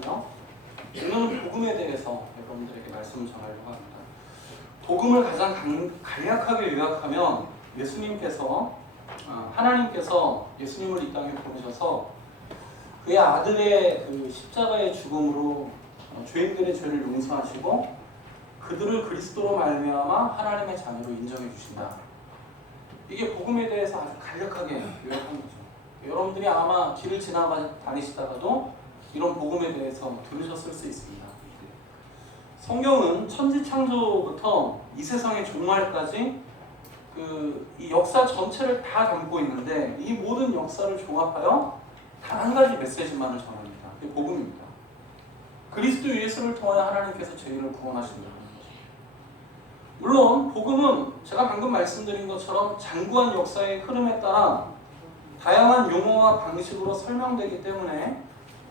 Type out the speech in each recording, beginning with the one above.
시간은요, 오늘은 복음에 대해서 여러분들에게 말씀을 전하려고 합니다. 복음을 가장 간략하게 요약하면 하나님께서 예수님을 이 땅에 보내셔서 그의 아들의 그 십자가의 죽음으로 죄인들의 죄를 용서하시고 그들을 그리스도로 말미암아 하나님의 자녀로 인정해 주신다. 이게 복음에 대해서 아주 간략하게 요약한 거죠. 여러분들이 아마 길을 다니시다가도 이런 복음에 대해서 들으셨을 수 있습니다. 성경은 천지창조부터 이 세상의 종말까지 이 역사 전체를 다 담고 있는데 이 모든 역사를 종합하여 단 한 가지 메시지만을 전합니다. 그게 복음입니다. 그리스도 예수를 통하여 하나님께서 죄인을 구원하신다는 것입니다. 물론 복음은 제가 방금 말씀드린 것처럼 장구한 역사의 흐름에 따라 다양한 용어와 방식으로 설명되기 때문에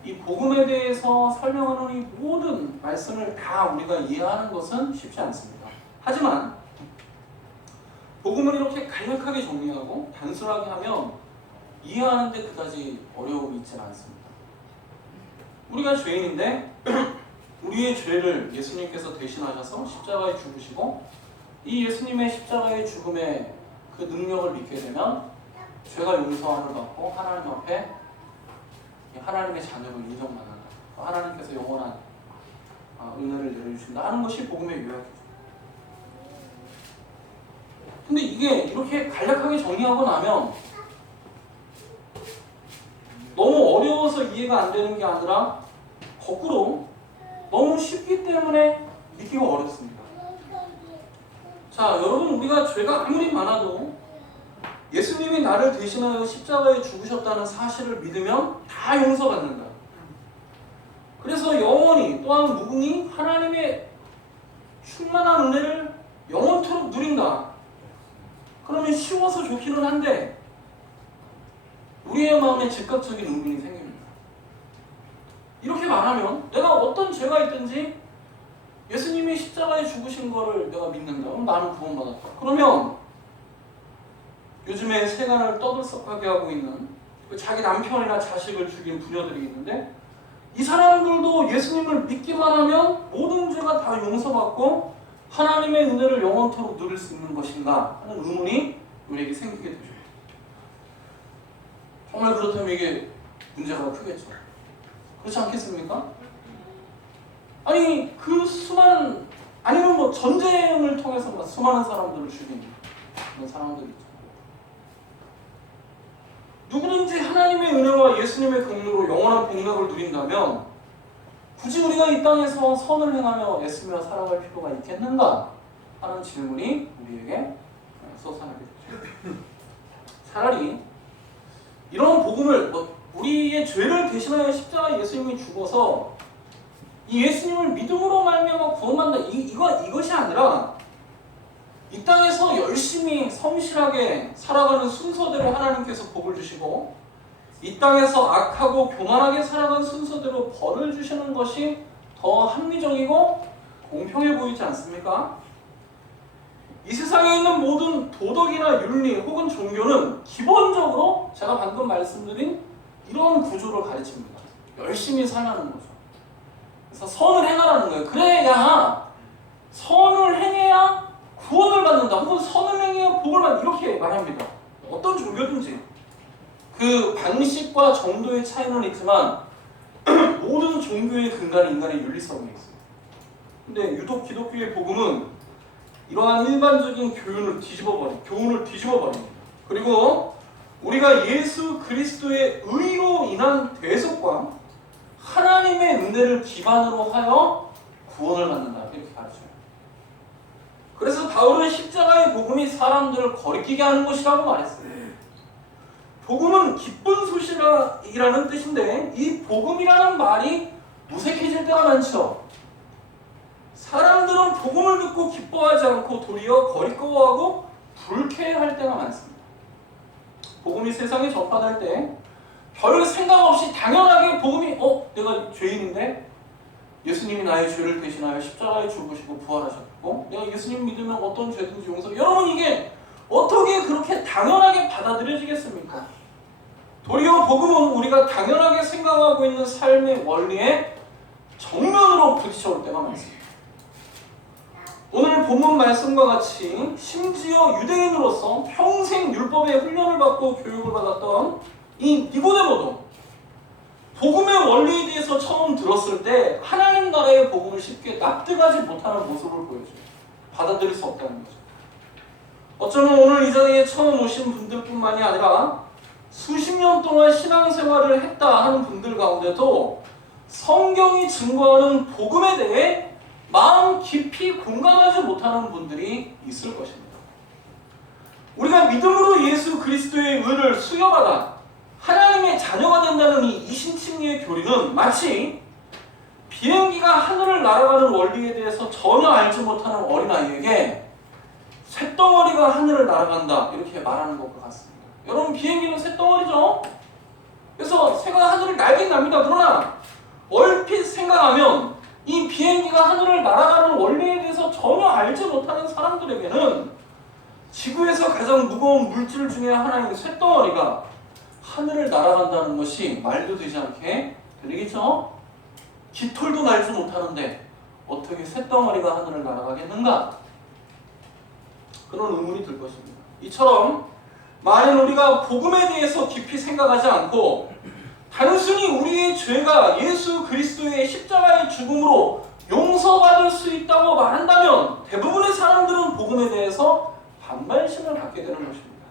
이 복음에 대해서 설명하는 이 모든 말씀을 다 우리가 이해하는 것은 쉽지 않습니다. 하지만 복음을 이렇게 간략하게 정리하고 단순하게 하면 이해하는 데 그다지 어려움이 있지는 않습니다. 우리가 죄인인데 우리의 죄를 예수님께서 대신하셔서 십자가에 죽으시고 이 예수님의 십자가의 죽음의 그 능력을 믿게 되면 죄가 용서함을 받고 하나님 앞에 하나님의 자녀로 인정받는다. 하나님께서 영원한 은혜를 내려주신다 하는 것이 복음의 요약이죠. 근데 이게 이렇게 간략하게 정리하고 나면 너무 어려워서 이해가 안 되는 게 아니라 거꾸로 너무 쉽기 때문에 믿기가 어렵습니다. 자, 여러분, 우리가 죄가 아무리 많아도 예수님이 나를 대신하여 십자가에 죽으셨다는 사실을 믿으면 다 용서받는다. 그래서 영원히 또한 무궁히 하나님의 충만한 은혜를 영원토록 누린다. 그러면 쉬워서 좋기는 한데 우리의 마음에 즉각적인 의문이 생깁니다. 이렇게 말하면 내가 어떤 죄가 있든지 예수님이 십자가에 죽으신 거를 내가 믿는다. 그럼 나는 구원받았다. 그러면 요즘에 세간을 떠들썩하게 하고 있는 자기 남편이나 자식을 죽인 부녀들이 있는데 이 사람들도 예수님을 믿기만 하면 모든 죄가 다 용서받고 하나님의 은혜를 영원토록 누릴 수 있는 것인가 하는 의문이 우리에게 생기게 되죠. 정말 그렇다면 이게 문제가 크겠죠. 그렇지 않겠습니까? 아니 그 수많은 아니면 뭐 전쟁을 통해서 수많은 사람들을 죽인 그런 사람들이 있죠. 누구든지 하나님의 은혜와 예수님의 긍휼로 영원한 복락을 누린다면 굳이 우리가 이 땅에서 선을 행하며 애쓰며 살아갈 필요가 있겠는가 하는 질문이 우리에게 솟아나게 되죠. 차라리 이런 복음을 우리의 죄를 대신하여 십자가에 예수님이 죽어서 이 예수님을 믿음으로 말미암아 구원받는다 이것이 아니라 이 땅에서 열심히 성실하게 살아가는 순서대로 하나님께서 복을 주시고 이 땅에서 악하고 교만하게 살아가는 순서대로 벌을 주시는 것이 더 합리적이고 공평해 보이지 않습니까? 이 세상에 있는 모든 도덕이나 윤리 혹은 종교는 기본적으로 제가 방금 말씀드린 이런 구조를 가르칩니다. 열심히 살라는 거죠. 그래서 선을 행하라는 거예요. 그래야 선을 행해야 구원을 받는다. 혹은 선을 행해야 복을 받는다. 이렇게 말합니다. 어떤 종교든지 그 방식과 정도의 차이는 있지만 모든 종교의 근간에 인간의 윤리성이 있어요. 근데 유독 기독교의 복음은 이러한 일반적인 교훈을 뒤집어버립니다. 그리고 우리가 예수 그리스도의 의로 인한 대속과 하나님의 은혜를 기반으로 하여 구원을 받는다. 이렇게 가르쳐요. 그래서 바울은 십자가의 복음이 사람들을 거리끼게 하는 것이라고 말했어요. 복음은 기쁜 소식이라는 뜻인데 이 복음이라는 말이 무색해질 때가 많죠. 사람들은 복음을 듣고 기뻐하지 않고 도리어 거리꺼워하고 불쾌할 때가 많습니다. 복음이 세상에 전파될 때 별 생각 없이 당연하게 복음이 내가 죄인인데 예수님이 나의 죄를 대신하여 십자가에 죽으시고 부활하셨고 내가 예수님 믿으면 어떤 죄든지 용서. 여러분 이게 어떻게 그렇게 당연하게 받아들여지겠습니까? 도리어 복음은 우리가 당연하게 생각하고 있는 삶의 원리에 정면으로 부딪혀올 때가 많습니다. 오늘 본문 말씀과 같이 심지어 유대인으로서 평생 율법의 훈련을 받고 교육을 받았던 이 니고데모도 복음의 원리에 대해서 처음 들었을 때 하나님 나라의 복음을 쉽게 납득하지 못하는 모습을 보여줘요. 받아들일 수 없다는 거죠. 어쩌면 오늘 이 자리에 처음 오신 분들뿐만이 아니라 수십 년 동안 신앙생활을 했다 하는 분들 가운데도 성경이 증거하는 복음에 대해 마음 깊이 공감하지 못하는 분들이 있을 것입니다. 우리가 믿음으로 예수 그리스도의 의를 수여받아 하나님의 자녀가 된다는 이 이신칭리의 교리는 마치 비행기가 하늘을 날아가는 원리에 대해서 전혀 알지 못하는 어린아이에게 쇳덩어리가 하늘을 날아간다 이렇게 말하는 것과 같습니다. 여러분, 비행기는 쇳덩어리죠? 그래서 새가 하늘을 날긴 납니다. 그러나 얼핏 생각하면 이 비행기가 하늘을 날아가는 원리에 대해서 전혀 알지 못하는 사람들에게는 지구에서 가장 무거운 물질 중에 하나인 쇳덩어리가 하늘을 날아간다는 것이 말도 되지 않게 들리겠죠? 깃털도 날지 못하는데 어떻게 쇳덩어리가 하늘을 날아가겠는가? 그런 의문이 들 것입니다. 이처럼 만일 우리가 복음에 대해서 깊이 생각하지 않고 단순히 우리의 죄가 예수 그리스도의 십자가의 죽음으로 용서받을 수 있다고 말한다면 대부분의 사람들은 복음에 대해서 반발심을 갖게 되는 것입니다.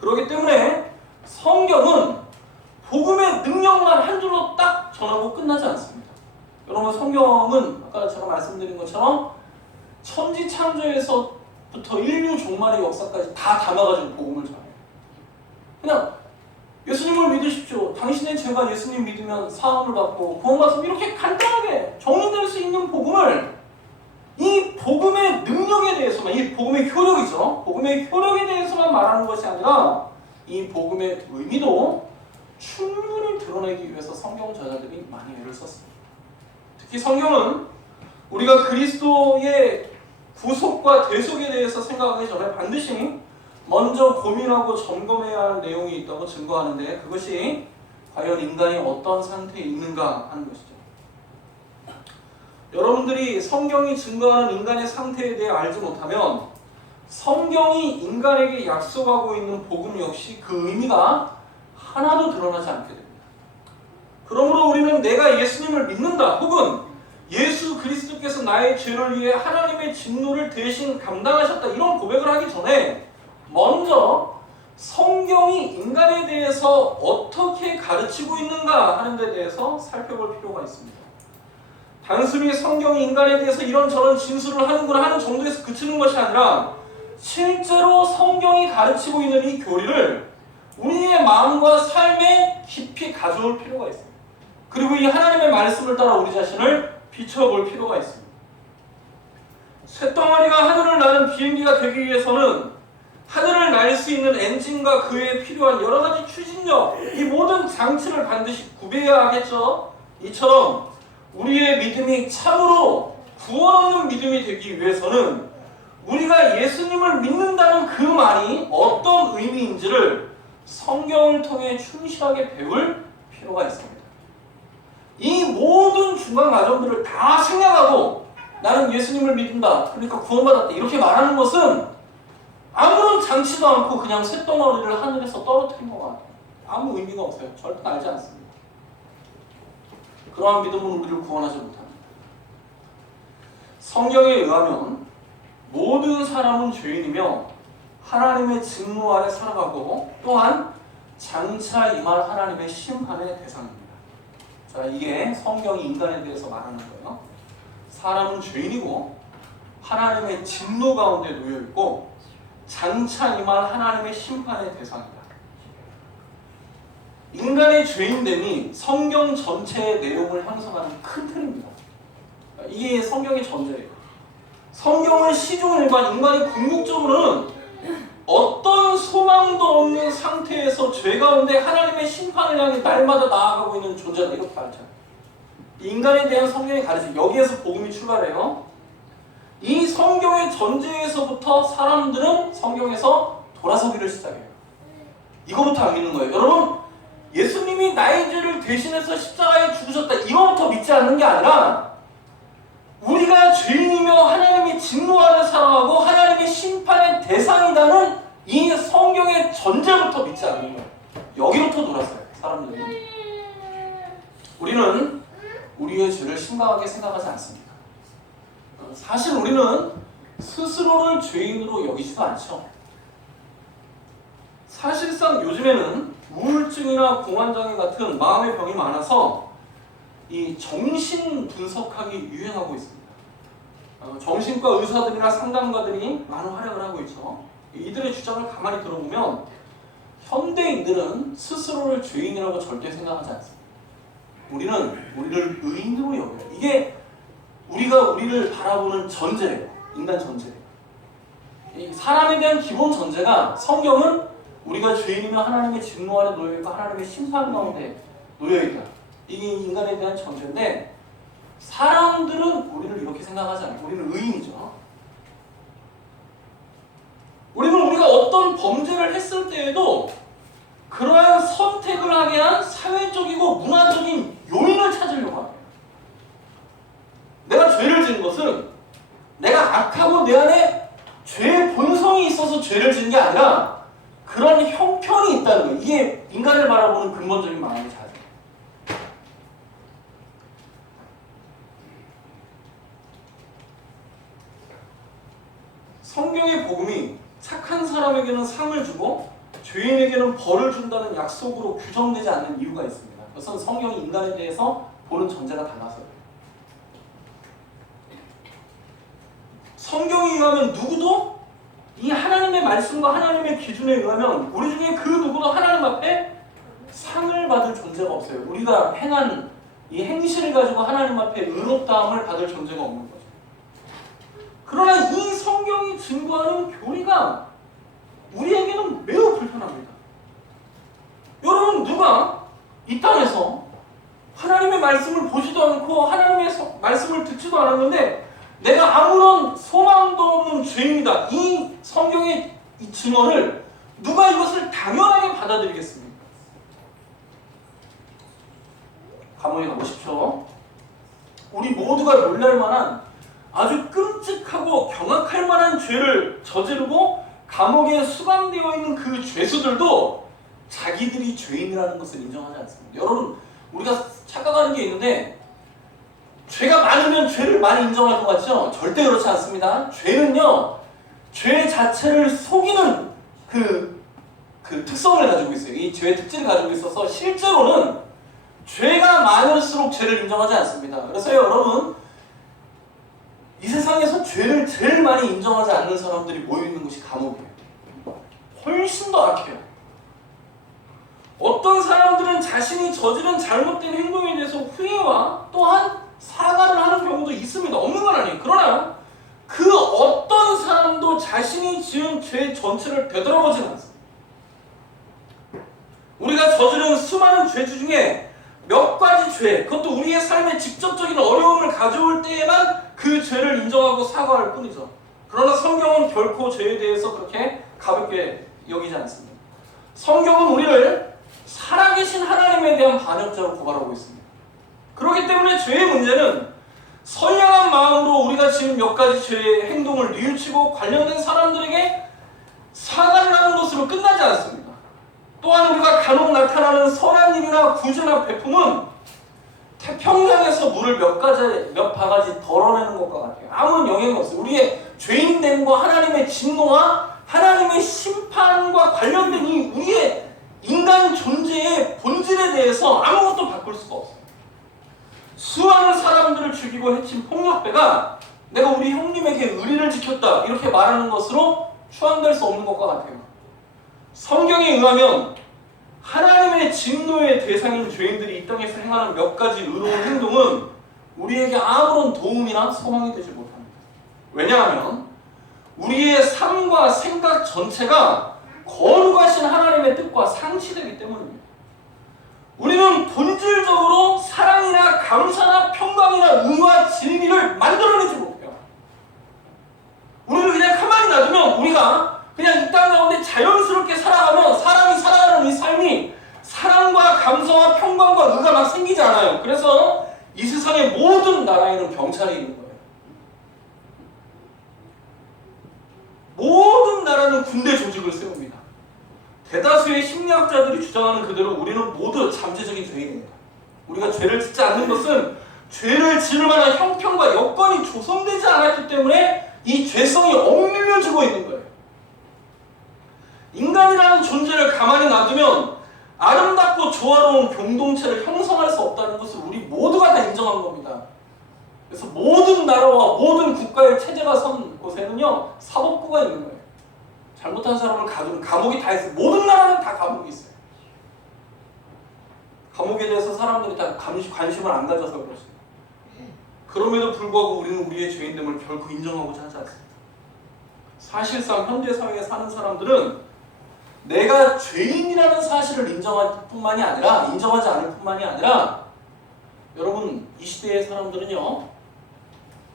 그렇기 때문에 성경은 복음의 능력만 한 줄로 딱 전하고 끝나지 않습니다. 여러분, 성경은 아까 제가 말씀드린 것처럼 천지 창조에서부터 인류 종말의 역사까지 다 담아가지고 복음을 전해요. 그냥 예수님을 믿으십시오. 당신의 죄가 예수님 믿으면 사함을 받고 구원받습니다. 이렇게 간단하게 정리될 수 있는 복음을 이 복음의 능력에 대해서만, 이 복음의 효력이죠. 복음의 효력에 대해서만 말하는 것이 아니라 이 복음의 의미도 충분히 드러내기 위해서 성경 저자들이 많이 애를 썼습니다. 특히 성경은 우리가 그리스도의 구속과 대속에 대해서 생각하기 전에 반드시 먼저 고민하고 점검해야 할 내용이 있다고 증거하는데 그것이 과연 인간이 어떤 상태에 있는가 하는 것이죠. 여러분들이 성경이 증거하는 인간의 상태에 대해 알지 못하면 성경이 인간에게 약속하고 있는 복음 역시 그 의미가 하나도 드러나지 않게 됩니다. 그러므로 우리는 내가 예수님을 믿는다 혹은 예수 그리스도께서 나의 죄를 위해 하나님의 진노를 대신 감당하셨다 이런 고백을 하기 전에 먼저 성경이 인간에 대해서 어떻게 가르치고 있는가 하는 데 대해서 살펴볼 필요가 있습니다. 단순히 성경이 인간에 대해서 이런저런 진술을 하는구나 하는 정도에서 그치는 것이 아니라 실제로 성경이 가르치고 있는 이 교리를 우리의 마음과 삶에 깊이 가져올 필요가 있습니다. 그리고 이 하나님의 말씀을 따라 우리 자신을 비춰볼 필요가 있습니다. 쇳덩어리가 하늘을 나는 비행기가 되기 위해서는 하늘을 날 수 있는 엔진과 그에 필요한 여러 가지 추진력, 이 모든 장치를 반드시 구비해야 하겠죠. 이처럼 우리의 믿음이 참으로 구원 없는 믿음이 되기 위해서는 우리가 예수님을 믿는다는 그 말이 어떤 의미인지를 성경을 통해 충실하게 배울 필요가 있습니다. 이 모든 중간 과정들을 다 생략하고 나는 예수님을 믿는다, 그러니까 구원받았다 이렇게 말하는 것은 아무런 장치도 않고 그냥 쇳덩어리를 하늘에서 떨어뜨린 것 같아요. 아무 의미가 없어요. 절대 알지 않습니다. 그러한 믿음은 우리를 구원하지 못합니다. 성경에 의하면 모든 사람은 죄인이며 하나님의 직무 아래 살아가고 또한 장차 임할 하나님의 심판의 대상입니다. 자, 이게 성경이 인간에 대해서 말하는 거예요. 사람은 죄인이고 하나님의 진노 가운데 놓여있고 장차 임할 하나님의 심판의 대상이다. 인간의 죄인됨이 성경 전체의 내용을 형성하는 큰 틀입니다. 이게 성경의 전제예요. 성경은 시종일관 인간이 궁극적으로는 어떤 소망도 없는 상태에서 죄 가운데 하나님의 심판을 향해 날마다 나아가고 있는 존재다 이렇게 가르쳐요. 인간에 대한 성경의 가르침, 여기에서 복음이 출발해요. 이 성경의 전제에서부터 사람들은 성경에서 돌아서기를 시작해요. 이거부터 안 믿는 거예요. 여러분, 예수님이 예수님이 나의 죄를 대신해서 십자가에 죽으셨다, 이거부터 믿지 않는 게 아니라 우리가 죄인이며 하나님이 진노 아래 살아가고 하나님의 심판의 대상이라는 이 성경의 전제부터 믿지 않는 거예요. 여기부터 놀았어요, 사람들이. 우리는 우리의 죄를 심각하게 생각하지 않습니다. 사실 우리는 스스로를 죄인으로 여기지도 않죠. 사실상 요즘에는 우울증이나 공황장애 같은 마음의 병이 많아서 이 정신 분석학이 유행하고 있습니다. 정신과 의사들이나 상담가들이 많은 활약을 하고 있죠. 이들의 주장을 가만히 들어보면 현대인들은 스스로를 죄인이라고 절대 생각하지 않습니다. 우리는 우리를 의인으로 여겨요. 이게 우리가 우리를 바라보는 전제예요. 인간 전제예요. 이 사람에 대한 기본 전제가, 성경은 우리가 죄인이며 하나님의 진노 아래 놓여있고 하나님의 심판 가운데 놓여있다, 이게 인간에 대한 전제인데, 사람들은 우리를 이렇게 생각하지 않아요. 우리는 의인이죠. 우리는 우리가 어떤 범죄를 했을 때에도 그러한 선택을 하게 한 사회적이고 문화적인 요인을 찾으려고 합니다. 내가 죄를 지은 것은 내가 악하고 내 안에 죄의 본성이 있어서 죄를 지은 게 아니라 그런 형편이 있다는 거예요. 이게 인간을 바라보는 근본적인 마음의 자세. 성경의 복음이 착한 사람에게는 상을 주고 죄인에게는 벌을 준다는 약속으로 규정되지 않는 이유가 있습니다. 그것은 성경이 인간에 대해서 보는 전제가 달라서요. 성경에 의하면 누구도 이 하나님의 말씀과 하나님의 기준에 의하면 우리 중에 그 누구도 하나님 앞에 상을 받을 존재가 없어요. 우리가 행한 이 행실을 가지고 하나님 앞에 의롭다함을 받을 존재가 없는 거죠. 그러나 이 성경이 증거하는 교리가 우리에게는 매우 불편합니다. 여러분, 누가 이 땅에서 하나님의 말씀을 보지도 않고 하나님의 말씀을 듣지도 않았는데 내가 아무런 소망도 없는 죄인이다, 이 성경의 이 증언을 누가 이것을 당연하게 받아들이겠습니까? 감옥에 가보십시오. 우리 모두가 놀랄 만한 아주 끔찍하고 경악할 만한 죄를 저지르고 감옥에 수감되어 있는 그 죄수들도 자기들이 죄인이라는 것을 인정하지 않습니다. 여러분, 우리가 착각하는 게 있는데, 죄가 많으면 죄를 많이 인정할 것 같죠? 절대 그렇지 않습니다. 죄는요, 죄 자체를 속이는 그 특성을 가지고 있어요. 이 죄의 특질을 가지고 있어서 실제로는 죄가 많을수록 죄를 인정하지 않습니다. 그래서 여러분, 이 세상에서 죄를 제일 많이 인정하지 않는 사람들이 모여있는 곳이 감옥이에요. 훨씬 더 악해요. 어떤 사람들은 자신이 저지른 잘못된 행동에 대해서 후회와 또한 사과를 하는 경우도 있습니다. 없는 건 아니에요. 그러나 그 어떤 사람도 자신이 지은 죄 전체를 되돌아보지는 않습니다. 우리가 저지른 수많은 죄주 중에 몇 가지 죄, 그것도 우리의 삶에 직접적인 어려움을 가져올 때에만 그 죄를 인정하고 사과할 뿐이죠. 그러나 성경은 결코 죄에 대해서 그렇게 가볍게 여기지 않습니다. 성경은 우리를 살아계신 하나님에 대한 반역자로 고발하고 있습니다. 그렇기 때문에 죄의 문제는 선량한 마음으로 우리가 지금 몇 가지 죄의 행동을 뉘우치고 관련된 사람들에게 사과를 하는 것으로 끝나지 않습니다. 또한 우리가 간혹 나타나는 선한 일이나 구제나 배품은 태평양에서 물을 몇 바가지 덜어내는 것과 같아요. 아무런 영향이 없어요. 우리의 죄인됨과 하나님의 진노와 하나님의 심판과 관련된 이 우리의 인간 존재의 본질에 대해서 아무것도 바꿀 수가 없어요. 수많은 사람들을 죽이고 해친 폭력배가 내가 우리 형님에게 의리를 지켰다, 이렇게 말하는 것으로 추앙될 수 없는 것과 같아요. 성경에 의하면 하나님의 진노의 대상인 죄인들이 이 땅에서 행하는 몇 가지 의로운 행동은 우리에게 아무런 도움이나 소망이 되지 못합니다. 왜냐하면 우리의 삶과 생각 전체가 거룩하신 하나님의 뜻과 상치되기 때문입니다. 우리는 본질적으로 사랑이나 감사나 평강이나 의와 진리를 만들어내지 못해요. 우리를 그냥 가만히 놔두면 우리가 그냥 이 땅 가운데 자연스럽게 살아가면 사람이 살아가는 이 삶이 사랑과 감사와 나라에는 경찰이 있는 거예요. 모든 나라는 군대 조직을 세웁니다. 대다수의 심리학자들이 주장하는 그대로 우리는 모두 잠재적인 죄인입니다. 우리가 죄를 짓지 않는 것은 죄를 지을 만한 형편과 여건이 조성되지 않았기 때문에 이 죄성이 억눌려지고 있는 거예요. 인간이라는 존재를 가만히 놔두면 아름답고 조화로운 공동체를 형성할 수 없다는 것을 우리 모두가 다 인정한 겁니다. 그래서 모든 나라와 모든 국가의 체제가 선 곳에는요 사법부가 있는 거예요. 잘못한 사람을 가두는 감옥이 다 있어요. 모든 나라는 다 감옥이 있어요. 감옥에 대해서 사람들이 다 관심을 안 가져서 그렇습니다. 그럼에도 불구하고 우리는 우리의 죄인됨을 결코 인정하고자 하지 않습니다. 사실상 현대 사회에 사는 사람들은 내가 죄인이라는 사실을 인정할 뿐만이 아니라 인정하지 않을 뿐만이 아니라 여러분 이 시대의 사람들은요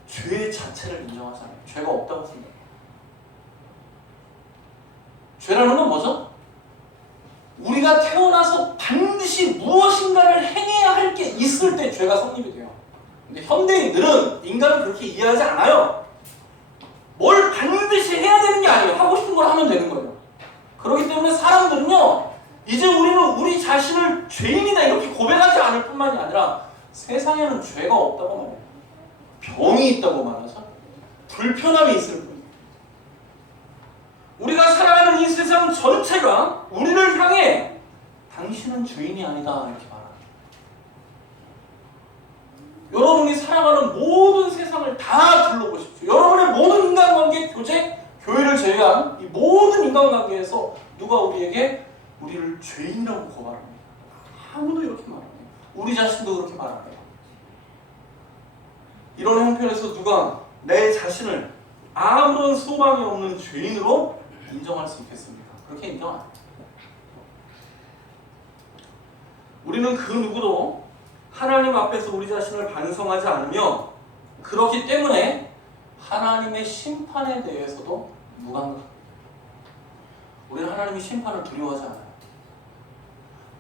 죄 자체를 인정하지 않아요. 죄가 없다고 생각해요. 죄라는 건 뭐죠? 우리가 태어나서 반드시 무엇인가를 행해야 할 게 있을 때 죄가 성립이 돼요. 근데 현대인들은 인간을 그렇게 이해하지 않아요. 뭘 반드시 해야 되는 게 아니에요. 하고 싶은 걸 하면 되는 거예요. 그렇기 때문에 사람들은요 이제 우리는 우리 자신을 죄인이다 이렇게 고백하지 않을 뿐만이 아니라 세상에는 죄가 없다고 말해요. 병이 있다고 말하죠. 불편함이 있을 뿐이에요. 우리가 살아가는 이 세상 전체가 우리를 향해 당신은 죄인이 아니다 이렇게 말합니다. 여러분이 살아가는 모든 세상을 다 둘러보십시오. 여러분의 모든 인간관계, 교회를 제외한 이 모든 인간관계에서 누가 우리에게 우리를 죄인이라고 고발합니다. 아무도 이렇게 말합니다. 우리 자신도 그렇게 말합니다. 이런 형편에서 누가 내 자신을 아무런 소망이 없는 죄인으로 인정할 수 있겠습니까? 그렇게 인정 안 합니다. 우리는 그 누구도 하나님 앞에서 우리 자신을 반성하지 않으며 그렇기 때문에 하나님의 심판에 대해서도 무감각합니다. 우리는 하나님의 심판을 두려워하지 않아요.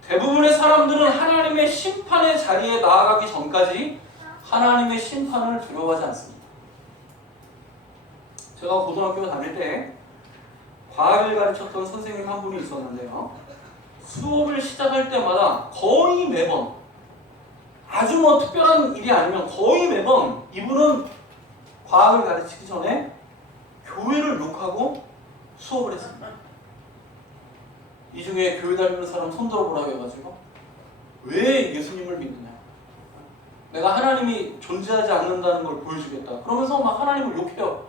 대부분의 사람들은 하나님의 심판의 자리에 나아가기 전까지 하나님의 심판을 두려워하지 않습니다. 제가 고등학교 다닐 때 과학을 가르쳤던 선생님 한 분이 있었는데요. 수업을 시작할 때마다 거의 매번 아주 특별한 일이 아니면 거의 매번 이분은 과학을 가르치기 전에 교회를 욕하고 수업을 했습니다. 이 중에 교회 다니는 사람 손 들어보라고 해가지고 왜 예수님을 믿느냐? 내가 하나님이 존재하지 않는다는 걸 보여주겠다. 그러면서 막 하나님을 욕해요.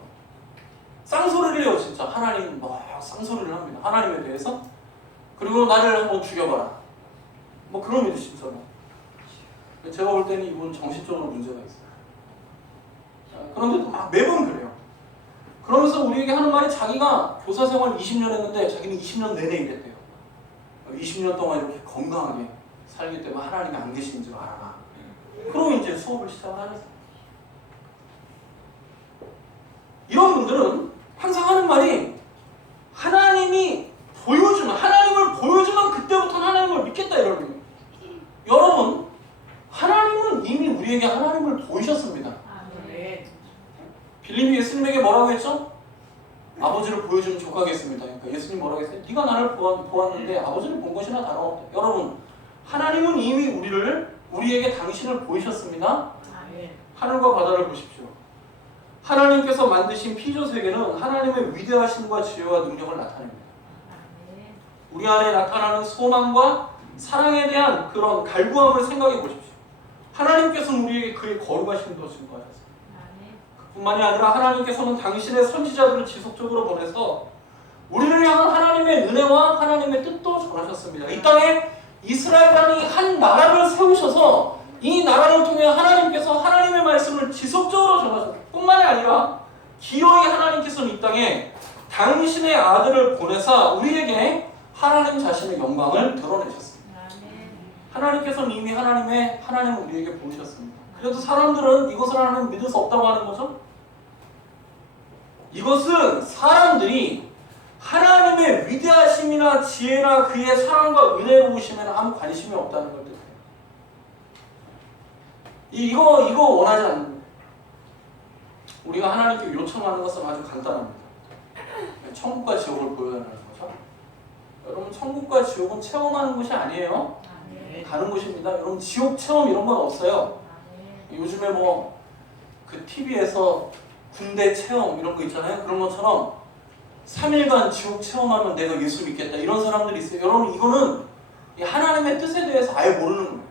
쌍소리를 해요. 진짜 하나님 막 쌍소리를 합니다. 하나님에 대해서. 그리고 나를 한번 죽여봐라. 뭐 그런 일이 진짜로. 제가 볼 때는 이분 정신적으로 문제가 있어요. 그런데도 막 매번 그래요. 그러면서 우리에게 하는 말이 자기가 교사 생활 20년 했는데 자기는 20년 내내 이랬대요. 20년 동안 이렇게 건강하게 살기 때문에 하나님이 안 계신 줄 알아라. 그러면 이제 수업을 시작을 하셨어요. 이런 분들은 항상 하는 말이 하나님을 보여주면 그때부터는 하나님을 믿겠다 이러는 거예요. 여러분, 하나님은 이미 우리에게 하나님을 보이셨습니다. 빌립이 예수님에게 뭐라고 했죠? 아버지를 보여주면 족하겠습니다. 그러니까 예수님 뭐라고 했어요? 네가 나를 보았는데 아버지를 본 것이나 다름없다. 여러분, 하나님은 이미 우리에게 당신을 보이셨습니다. 하늘과 바다를 보십시오. 하나님께서 만드신 피조 세계는 하나님의 위대하심과 지혜와 능력을 나타냅니다. 우리 안에 나타나는 소망과 사랑에 대한 그런 갈구함을 생각해 보십시오. 하나님께서는 우리에게 그의 거룩하심도 증거하셨습니다. 뿐만이 아니라 하나님께서는 당신의 선지자들을 지속적으로 보내서 우리를 향한 하나님의 은혜와 하나님의 뜻도 전하셨습니다. 이 땅에 이스라엘이라는 한 나라를 세우셔서 이 나라를 통해 하나님께서 하나님의 말씀을 지속적으로 전하셨습니다. 뿐만이 아니라 기어이 하나님께서는 이 땅에 당신의 아들을 보내사 우리에게 하나님 자신의 영광을 드러내셨습니다. 하나님께서는 이미 하나님을 우리에게 보내셨습니다. 그래도 사람들은 이것을 하나님 믿을 수 없다고 하는 거죠. 이것은 사람들이 하나님의 위대하심이나 지혜나 그의 사랑과 은혜로우심에는 아무 관심이 없다는 걸 뜻해요. 이거 원하지 않는 거예요. 우리가 하나님께 요청하는 것은 아주 간단합니다. 천국과 지옥을 보여달라는 거죠. 여러분, 천국과 지옥은 체험하는 것이 아니에요. 가는 곳입니다. 여러분, 지옥 체험 이런 건 없어요. 요즘에 뭐 그 TV에서 군대 체험 이런 거 있잖아요. 그런 것처럼 3일간 지옥 체험하면 내가 예수 믿겠다 이런 사람들이 있어요. 여러분, 이거는 하나님의 뜻에 대해서 아예 모르는 거예요.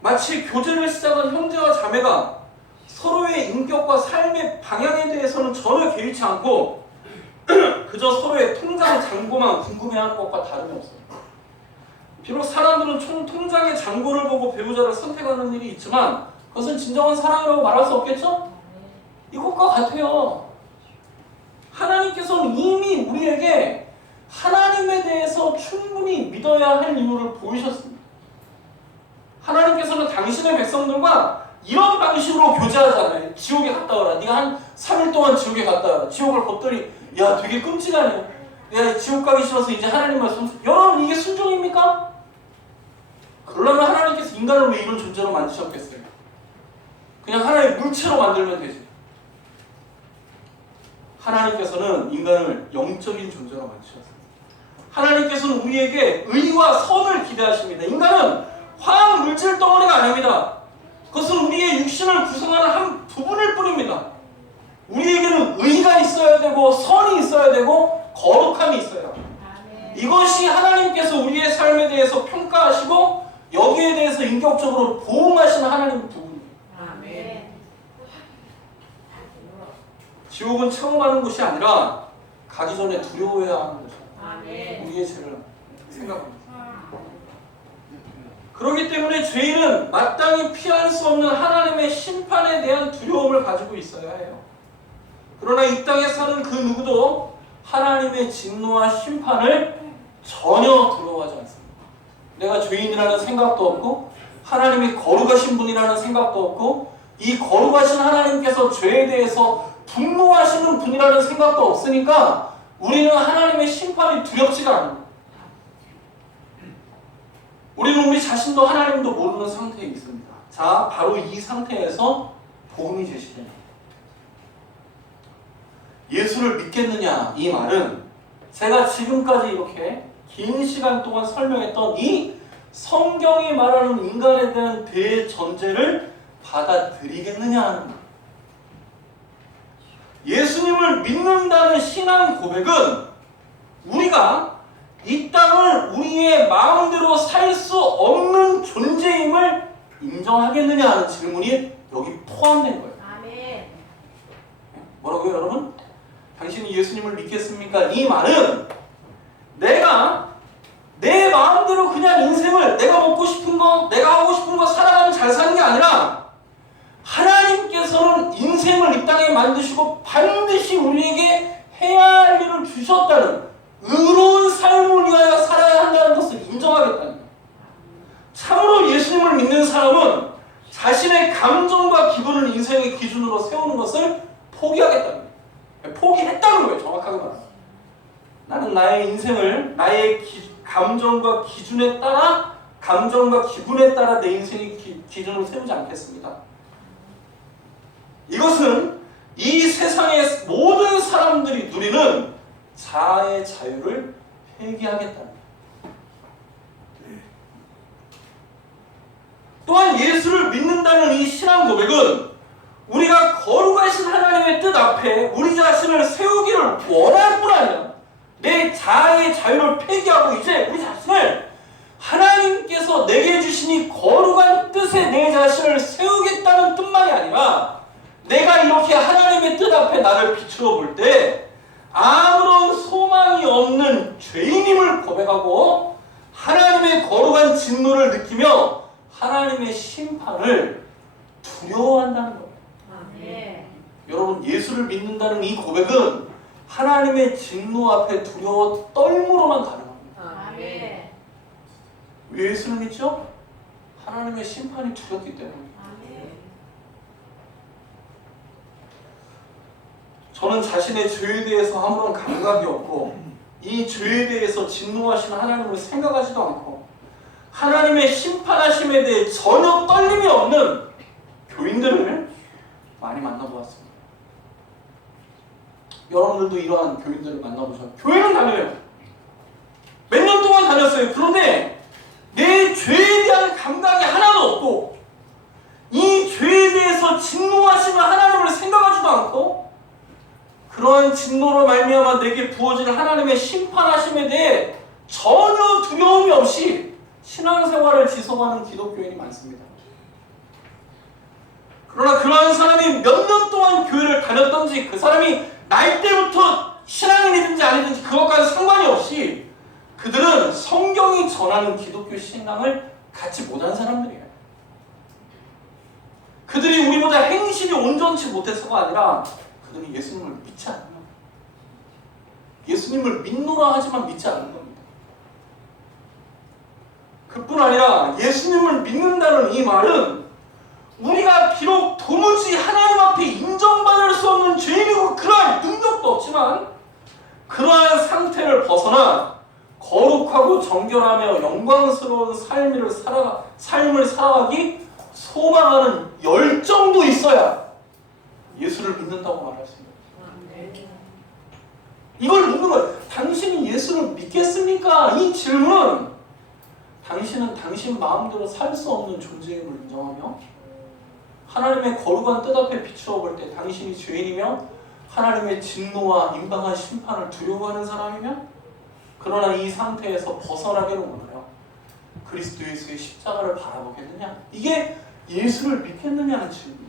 마치 교제를 시작한 형제와 자매가 서로의 인격과 삶의 방향에 대해서는 전혀 개의치 않고 그저 서로의 통장 잔고만 궁금해하는 것과 다름이 없어요. 비록 사람들은 통장의 잔고를 보고 배우자를 선택하는 일이 있지만 그것은 진정한 사랑이라고 말할 수 없겠죠? 이것과 같아요. 하나님께서는 이미 우리에게 하나님에 대해서 충분히 믿어야 할 이유를 보이셨습니다. 하나님께서는 당신의 백성들과 이런 방식으로 교제하잖아요. 지옥에 갔다 와라. 네가 한 3일 동안 지옥에 갔다 와라. 지옥을 봤더니 야, 되게 끔찍하네. 내가 지옥 가기 싫어서 이제 하나님 말씀. 여러분, 이게 순종입니까? 그러려면 하나님께서 인간을 왜 이런 존재로 만드셨겠어요? 그냥 하나의 물체로 만들면 되지. 하나님께서는 인간을 영적인 존재로 만드셨어요. 하나님께서는 우리에게 의와 선을 기대하십니다. 인간은 화학 물질 덩어리가 아닙니다. 그것은 우리의 육신을 구성하는 한 부분일 뿐입니다. 우리에게는 의가 있어야 되고 선이 있어야 되고 거룩함이 있어요. 이것이 하나님께서 우리의 삶에 대해서 평가하시고 여기에 대해서 인격적으로 보응하시는 하나님 부분이에요. 지옥은 체험하는 곳이 아니라 가기 전에 두려워해야 하는 곳이에요. 우리의 죄를 생각합니다. 그렇기 때문에 죄인은 마땅히 피할 수 없는 하나님의 심판에 대한 두려움을 가지고 있어야 해요. 그러나 이 땅에 사는 그 누구도 하나님의 진노와 심판을 전혀 두려워하지 않습니다. 내가 죄인이라는 생각도 없고 하나님이 거룩하신 분이라는 생각도 없고 이 거룩하신 하나님께서 죄에 대해서 분노하시는 분이라는 생각도 없으니까 우리는 하나님의 심판이 두렵지가 않아요. 우리는 우리 자신도 하나님도 모르는 상태에 있습니다. 자, 바로 이 상태에서 복음이 제시됩니다. 예수를 믿겠느냐, 이 말은 제가 지금까지 이렇게 긴 시간 동안 설명했던 이 성경이 말하는 인간에 대한 대전제를 받아들이겠느냐 하는 거예요. 예수님을 믿는다는 신앙 고백은 우리가 이 땅을 우리의 마음대로 살 수 없는 존재임을 인정하겠느냐 하는 질문이 여기 포함된 거예요. 아멘. 뭐라고요, 여러분? 당신이 예수님을 믿겠습니까? 이 말은 내가 내 마음대로 그냥 인생을 내가 먹고 싶은 거, 내가 하고 싶은 거 살아가면 잘 사는 게 아니라 하나님께서는 인생을 이 땅에 만드시고 반드시 우리에게 해야 할 일을 주셨다는 의로운 삶을 위하여 살아야 한다는 것을 인정하겠다는 거예요. 참으로 예수님을 믿는 사람은 자신의 감정과 기분을 인생의 기준으로 세우는 것을 포기하겠다는 거예요. 포기했다는 거예요, 정확하게 말하면. 나는 나의 인생을 나의 감정과 기준에 따라, 감정과 기분에 따라 내 인생의 기준을 세우지 않겠습니다. 이것은 이 세상의 모든 사람들이 누리는 자아의 자유를 회개하겠다는 거예요. 또한 예수를 믿는다는 이 신앙 고백은 우리가 거룩하신 하나님의 뜻 앞에 우리 자신을 세우기를 원할 뿐 아니라 내 자아의 자유를 폐기하고 이제 우리 자신을 하나님께서 내게 주신 이 거룩한 뜻에 내 자신을 세우겠다는 뜻만이 아니라 내가 이렇게 하나님의 뜻 앞에 나를 비추어 볼 때 아무런 소망이 없는 죄인임을 고백하고 하나님의 거룩한 진노를 느끼며 하나님의 심판을 두려워한다는 거예요. 아멘. 여러분, 예수를 믿는다는 이 고백은 하나님의 진노 앞에 두려워 떨므로만 가능합니다. 아멘. 왜 예수를 믿죠? 하나님의 심판이 두렵기 때문입니다. 저는 자신의 죄에 대해서 아무런 감각이 없고 이 죄에 대해서 진노하시는 하나님을 생각하지도 않고 하나님의 심판하심에 대해 전혀 떨림이 없는 교인들을 많이 만나보았습니다. 여러분들도 이러한 교인들을 만나보셨죠? 교회는 다녀요. 몇 년 동안 다녔어요. 그런데 내 죄에 대한 감각이 하나도 없고 이 죄에 대해서 진노하시는 하나님을 생각하지도 않고 그러한 진노로 말미암아 내게 부어진 하나님의 심판하심에 대해 전혀 두려움이 없이 신앙생활을 지속하는 기독교인이 많습니다. 그러나 그러한 사람이 몇 년 동안 교회를 다녔던지 그 사람이 나이 때부터 신앙인이든지 아니든지 그것과는 상관이 없이 그들은 성경이 전하는 기독교 신앙을 갖지 못한 사람들이에요. 그들이 우리보다 행실이 온전치 못해서가 아니라 그들은 예수님을 믿지 않아요. 예수님을 믿노라 하지만 믿지 않는 겁니다. 그뿐 아니라 예수님을 믿는다는 이 말은 우리가 비록 도무지 하나님 앞에 인정받을 수 없는 죄인이고 그러한 능력도 없지만 그러한 상태를 벗어나 거룩하고 정결하며 영광스러운 삶을 살아가기 소망하는 열정도 있어야 예수를 믿는다고 말할 수 있습니다. 이걸 묻는 거예요. 당신이 예수를 믿겠습니까? 이 질문은 당신은 당신 마음대로 살 수 없는 존재임을 인정하며 하나님의 거룩한 뜻 앞에 비추어 볼 때 당신이 죄인이며 하나님의 진노와 임박한 심판을 두려워하는 사람이며 그러나 이 상태에서 벗어나기를 원하여 그리스도 예수의 십자가를 바라보겠느냐? 이게 예수를 믿겠느냐는 질문이에요.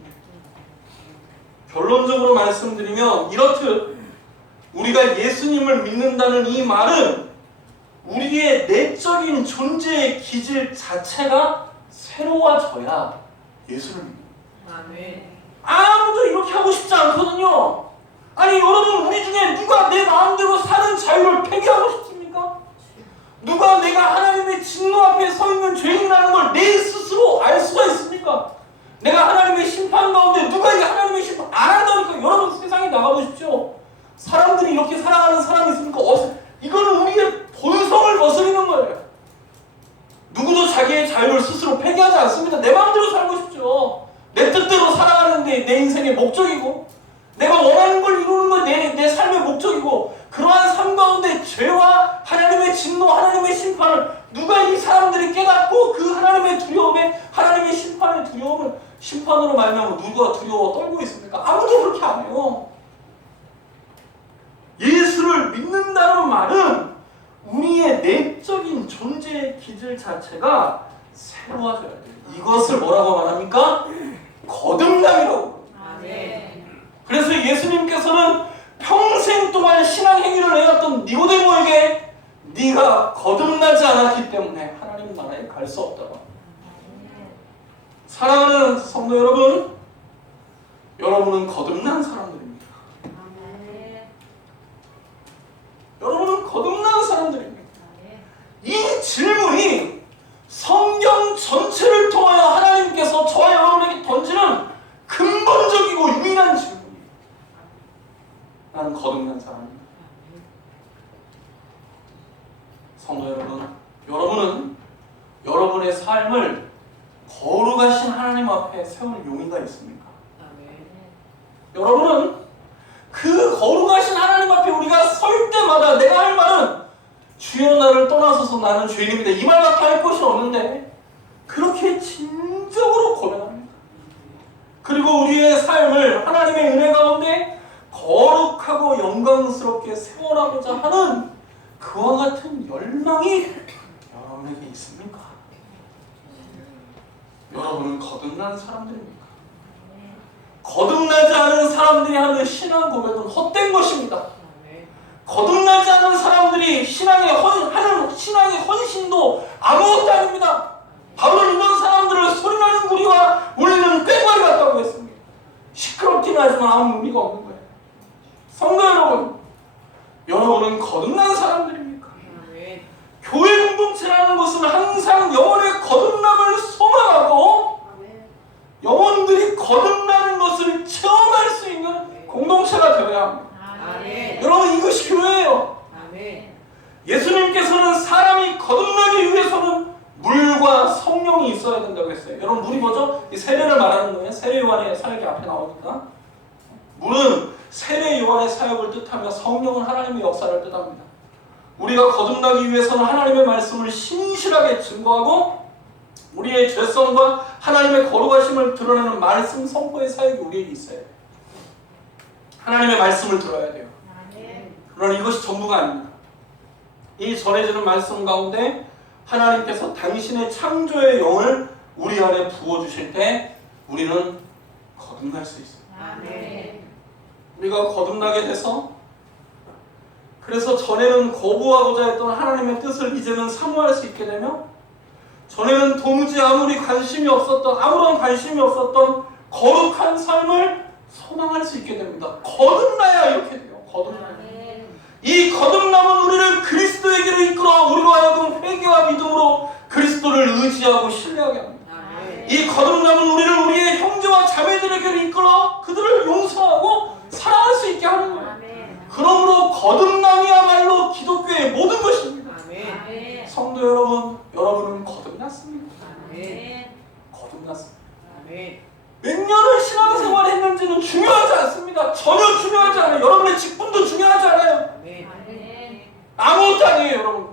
결론적으로 말씀드리면 이렇듯 우리가 예수님을 믿는다는 이 말은 우리의 내적인 존재의 기질 자체가 새로워져야 예수를 믿는 거예요. 아무도 이렇게 하고 싶지 않거든요. 아니 여러분, 우리 중에 누가 내 마음대로 사는 자유를 폐기하고 싶습니까? 누가 내가 하나님의 진노 앞에 서 있는 죄인이라는 걸 내 스스로 알 수가 있습니까? 내가 하나님의 심판 가운데 누가 이게 하나님의 심판 안 한다니까. 여러분 세상에 나가보십시오. 사람들이 이렇게 살아가는 사람이 있습니까? 이거는 우리의 본성을 거스르는 거예요. 누구도 자기의 자유를 스스로 폐기하지 않습니다. 내 마음대로 살고 싶죠. 내 뜻대로 살아가는 게 내 인생의 목적이고 내가 원하는 걸 이루는 건 내 삶의 목적이고 그러한 삶 가운데 죄와 하나님의 진노, 하나님의 심판을 누가 이 사람들이 깨닫고 그 하나님의 두려움에 하나님의 심판의 두려움을 심판으로 말미암아 누가 두려워 떨고 있습니까? 아무도 그렇게 안 해요. 예수를 믿는다는 말은 우리의 내적인 존재의 기질 자체가 새로워져야 돼요. 이것을 뭐라고 말합니까? 거듭남이라고. 그래서 예수님께서는 평생 동안 신앙 행위를 해왔던 니고데모에게 네가 거듭나지 않았기 때문에 하나님 나라에 갈 수 없다고. 사랑하는 성도 여러분, 여러분은 거듭난 사람들입니다. 여러분은 거듭난 사람들입니다. 이 질문이 성경 전체를 통하여 하나님께서 저와 여러분에게 던지는 근본적이고 유일한 질문이에요. 나는 거듭난 사람입니다. 성도 여러분, 여러분은 여러분의 삶을 거룩하신 하나님 앞에 세울 용의가 있습니까? 여러분은 그 거룩하신 하나님 앞에 우리가 설 때마다 내가 할 말은 주여 나를 떠나소서 나는 죄인입니다. 이 말밖에 할 것이 없는데 그렇게 진정으로 고백합니다. 그리고 우리의 삶을 하나님의 은혜 가운데 거룩하고 영광스럽게 세워나가고자 하는 그와 같은 열망이 여러분에게 있습니까? 여러분은 거듭난 사람들입니까? 거듭나지 않은 사람들이 하는 신앙 고백은 헛된 것입니다. 거듭나지 않은 사람들이 하는 신앙의 헌신도 아무것도 아닙니다. 바울은 이런 사람들을 소리나는 무리와 울리는 꾀과리 같다고 했습니다. 시끄럽긴 하지만 아무 의미가 없는 거예요. 성도 여러분, 여러분은 거듭난 사람들입니까? 교회 공동체라는 것은 항상 영혼의 거듭남을 소망하고 영혼들이 거듭나는 것을 체험할 수 있는 공동체가 되어야 합니다. 여러분, 이것이 교회예요. 예수님께서는 사람이 거듭나기 위해서는 물과 성령이 있어야 된다고 했어요. 여러분 물이 뭐죠? 이 세례를 말하는 거예요. 세례 요한의 사역이 앞에 나오니까. 물은 세례 요한의 사역을 뜻하며 성령은 하나님의 역사를 뜻합니다. 우리가 거듭나기 위해서는 하나님의 말씀을 신실하게 증거하고 우리의 죄성과 하나님의 거룩하심을 드러내는 말씀 선포의 사역이 우리에게 있어야 돼요. 하나님의 말씀을 들어야 돼요. 그러나 이것이 전부가 아닙니다. 이 전해지는 말씀 가운데 하나님께서 당신의 창조의 영을 우리 안에 부어주실 때 우리는 거듭날 수 있어요. 우리가 거듭나게 돼서 그래서 전에는 거부하고자 했던 하나님의 뜻을 이제는 사모할 수 있게 되며 전에는 도무지 아무런 관심이 없었던 거룩한 삶을 소망할 수 있게 됩니다. 거듭나야 이렇게 돼요. 거듭나야. 이 거듭남은 우리를 그리스도에게로 이끌어 우리로 하여금 회개와 믿음으로 그리스도를 의지하고 신뢰하게 합니다. 이 거듭남은 우리를 우리의 형제와 자매들에게로 이끌어 그들을 용서하고 사랑할 수 있게 하는 거예요. 그러므로 거듭남이야말로 기독교의 모든 것입니다. 성도 여러분, 여러분은 거듭났습니다. 거듭났습니다. 몇 년을 신앙생활 했는지는 중요하지 않습니다. 전혀 중요하지 않아요. 여러분의 직분도 중요하지 않아요. 아무것도 아니에요, 여러분.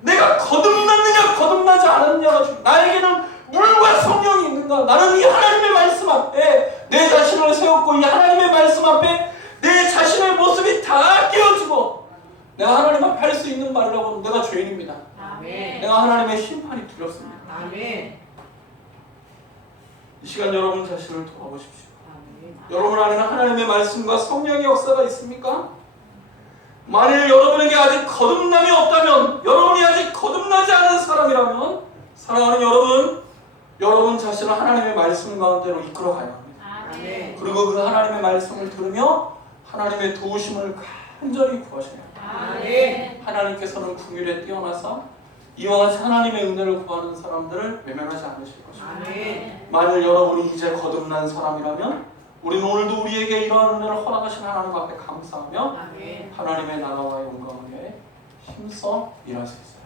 내가 거듭났느냐 거듭나지 않았느냐가 중요해요. 나에게는 물과 성령이 있는가? 나는 이 하나님의 말씀 앞에 내 자신을 세웠고 이 하나님의 말씀 앞에 내 자신의 모습이 다 깨어지고 내가 하나님 앞에 할 수 있는 말이라고 내가 죄인입니다. 내가 하나님의 심판이 두렵습니다. 이 시간 여러분 자신을 돌아보십시오. 여러분 안에는 하나님의 말씀과 성령의 역사가 있습니까? 만일 여러분에게 아직 거듭남이 없다면, 여러분이 아직 거듭나지 않은 사람이라면 사랑하는 여러분 자신을 하나님의 말씀 가운데로 이끌어가야 합니다. 그리고 그 하나님의 말씀을 들으며 하나님의 도우심을 간절히 구하셔야 합니다. 하나님께서는 긍휼에 뛰어나서 이와 같이 하나님의 은혜를 구하는 사람들을 외면하지 않으실 것입니다. 만일 여러분이 이제 거듭난 사람이라면 우리는 오늘도 우리에게 이러한 은혜를 허락하신 하나님 앞에 감사하며 하나님의 나라와 영광을 위해 힘써 일할 수 있어요.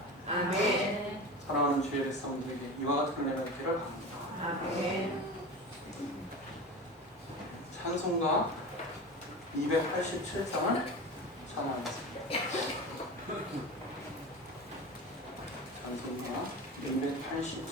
사랑하는 주의 백성들에게 이와 같은 은혜가 있기를 바랍니다. 찬송가 287장을 찬양하겠습니다. 찬송가 287장